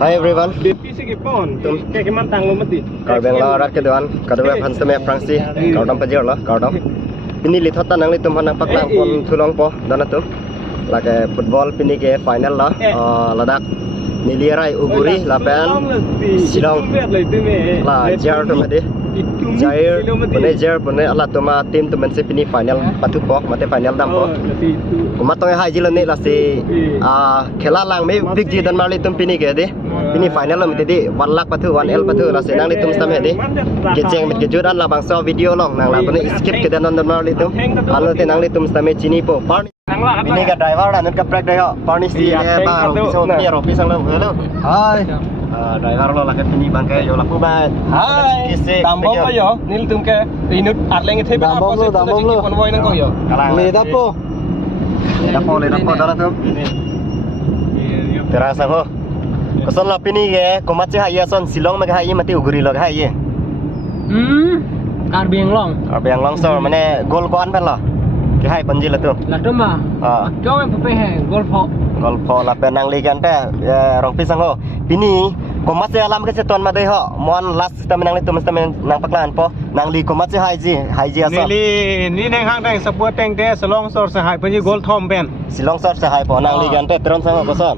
Hi everyone. Tum kayak mantang lo mati. Kau bengla rat ke tuan. Kau dah hantar me Fransi. Kau dapat pajar lah. Kau dah. Ini lihat nang lihat mana paklang pun tulong po. Dan itu. Lagi football pini ke final lah. Ladak. Nilirai Uguri lapan Silong lah jar tu made jar pune jar pune Allah tu ma tim tu mense pini final patu pok mate final dam pok umat tong hai jilon ni la si khela lang me big ji dan marli tum pini ke de pini final lam tedi 1 lakh patu 1L patu la se nang li tum stam he de ke jeng mit ke judan la bang so video long nang la pune skip ke dan marli tum alo te nang li tum stam me chini po ini ke driver dan ke brake dah parnisi ne ba pisau ni ro pisang lo hello hai driver lo lakat ini bangkai yo lapu ba hai tambom lo yo nil tum ke inut atleng the ba apa se konvoy nang ko yo le dapo dala tu terasa ho kosan la pini ke komache hai son silong me hai mati uguri lo hai Karbiang long so mane gol ko an ben lo ke hai panji la tu là trâm mà cho em phải hè golf la penang ligan te rong pisang ho pini komache alam ke seton ma dei ho mon last system nang li tu mesti nang paklan po nang li komache hai ji asan ni nang hang dang support teng te selong sor sa hai panji gol thom ben silong sor se hai po nang ligan te tron sang ho kosan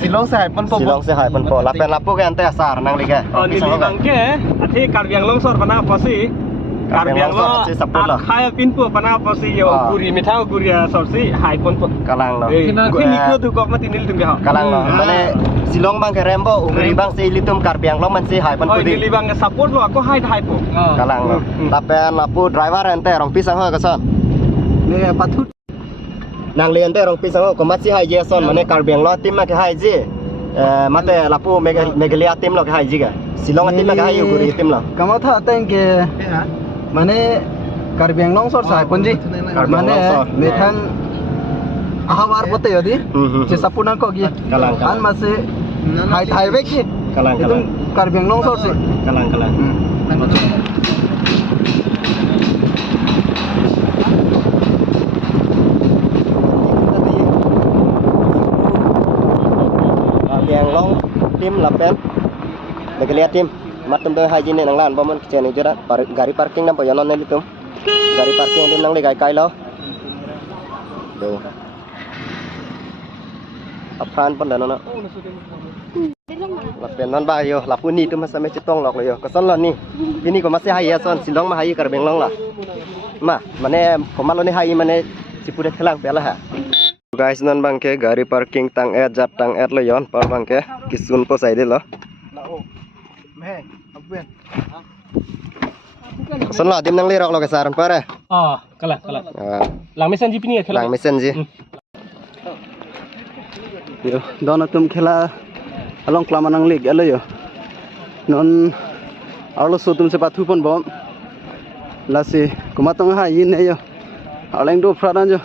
silong sa hai pan po la pen lapu ke ante asar nang liga ni bang ke athi karbiang long sor bana pasi Karbiang lo khai pin pu pana pasi yo guri mithau guri sorsi hai pon kalang lo ini ko tu ko mati nil tum ga kalang lo mane silong bang ke rembo ugri bang se ilitum karbiang lo man se hai pon pudi nili bang support lo ko hai po kalang lo tapi lapu driver ente rong pisang ho kason ne patut nang le ente rong pisang ho ko mati hai je son mane karbiang lo tim ma ke hai je mate lapu megalia tim lo ke hai ji ga silong tim ma ke hai ugri tim lo kamu tha teng ke Mane Karbiang long sor sai punji mane methan ahawar pote yodi je sapuna ko gi an mase hai thai ve ki kalang itu Karbiang long sor se kalang Karbiang long tim lapen megalia tim matum do haji ne nang lan bomon kecene jora gari parking nam poyonon ne litum gari parking din nang le kai lo do apran pon dan na lapen non ba yo lapuni tu masa me cetong lok yo koson lo ni ini ko masih hai son silong ma hai Karbiang long la ma mane komal ni hai mane cipude thelang pela ha guys non bangke gari parking tang jat tang lo yon par bangke kisun po sai de lo Son lo dim nang lirok lo kesaran pare. kalah lang mesin ji pini lang mesin ji yo don tum khela along klama nang lig alo yo non alo so tum se pathu pon bom lasi kumatong ha yin ne yo aleng do fradan jo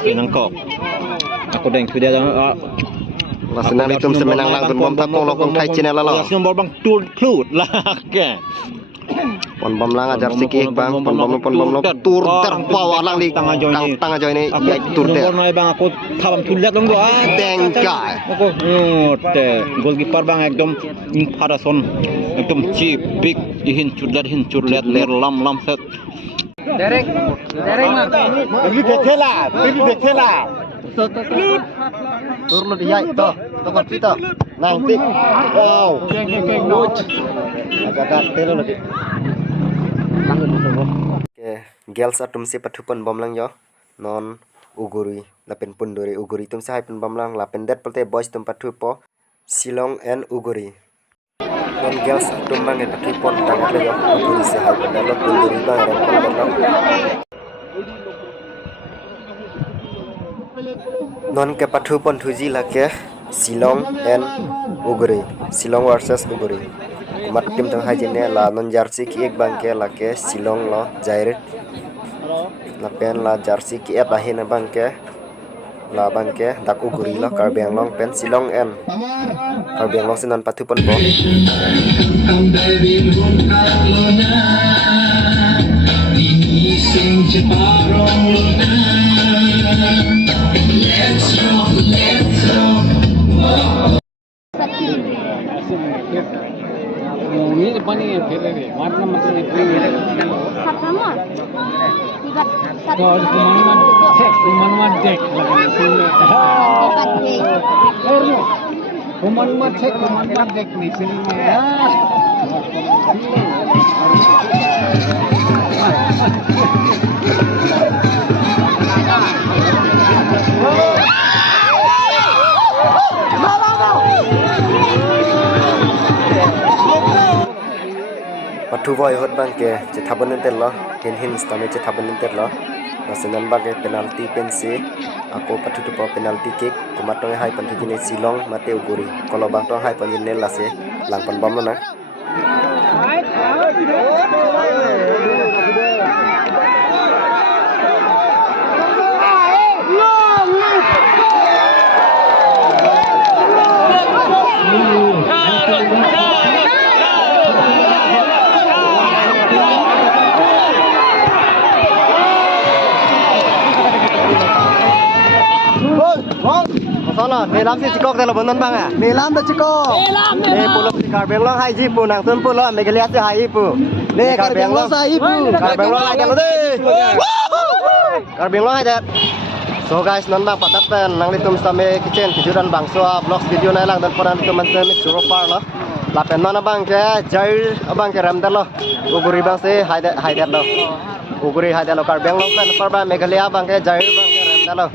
Nangkok. Aku deng sudah Lasenang litum semenang lang bom takong lokong thai channel la lo. Langsung bol bang tur klut lah ke. Pon bom lang ajar sikik bang pon bom lo tur terpawa lang li tang ajoy ni ya tur ter. Bol noi bang aku thabam thulat long do tengkai. Aku te goalkeeper bang ekdom parason ekdom chip big hin churlet ler lam set. derek mah Pergi dekela Tur lo diai to kon pito nang tik wow agak telo lagi oke girls atum se pathupon bom lang yo non uguri lapen punduri uguri tum se hai pun bom lang lapen det polte boys tum pathupo Silong and uguri non girls atum bang pathupon tangat le yo uguri se hai pun lo punduri bang ron non ke pathupon thuji lake Silong and uguri Silong versus uguri mat tim tang hajine la non jersey ki ek bang ke lake Silong lo jair la pen la jersey ki et ahin bang ke la bangke dak uguri lo Karbi Anglong pen Silong en Karbi Anglong sinan patu pon po Ini depan ni warna macam ni. Sama. Tiba satu. Oh, kuman dek lagi sini. Kuman dek ni sini. patu voi hot bangke je thaban tel lo hin stame je thaban tel lo nasenan bage penalti pensi ako patu tu penalti kick kumatong hai pan thini Silong mate uguri kolo bang to hai pan ne lase lang pan bom na Sono, nelam si cikok telo bonton bang ah. Nelam dah cikok. Pulau Karbi Anglong hai ji pu nang tun pulau megalia si hai pu. Karbi Anglong sa ibu. Karbi Anglong hai jalo deh. Karbi Anglong hai dat. So guys, non bang patat pen nang litum same kitchen kijuran bang so vlogs video na lang dan poran litum manten churo par lo. La pen non bang ke jair abang ke ramdal lo. Uguri bang se hai dat lo. Uguri hai dat lo Karbi Anglong pen par bang megalia bang ke jair bang ke ramdal lo.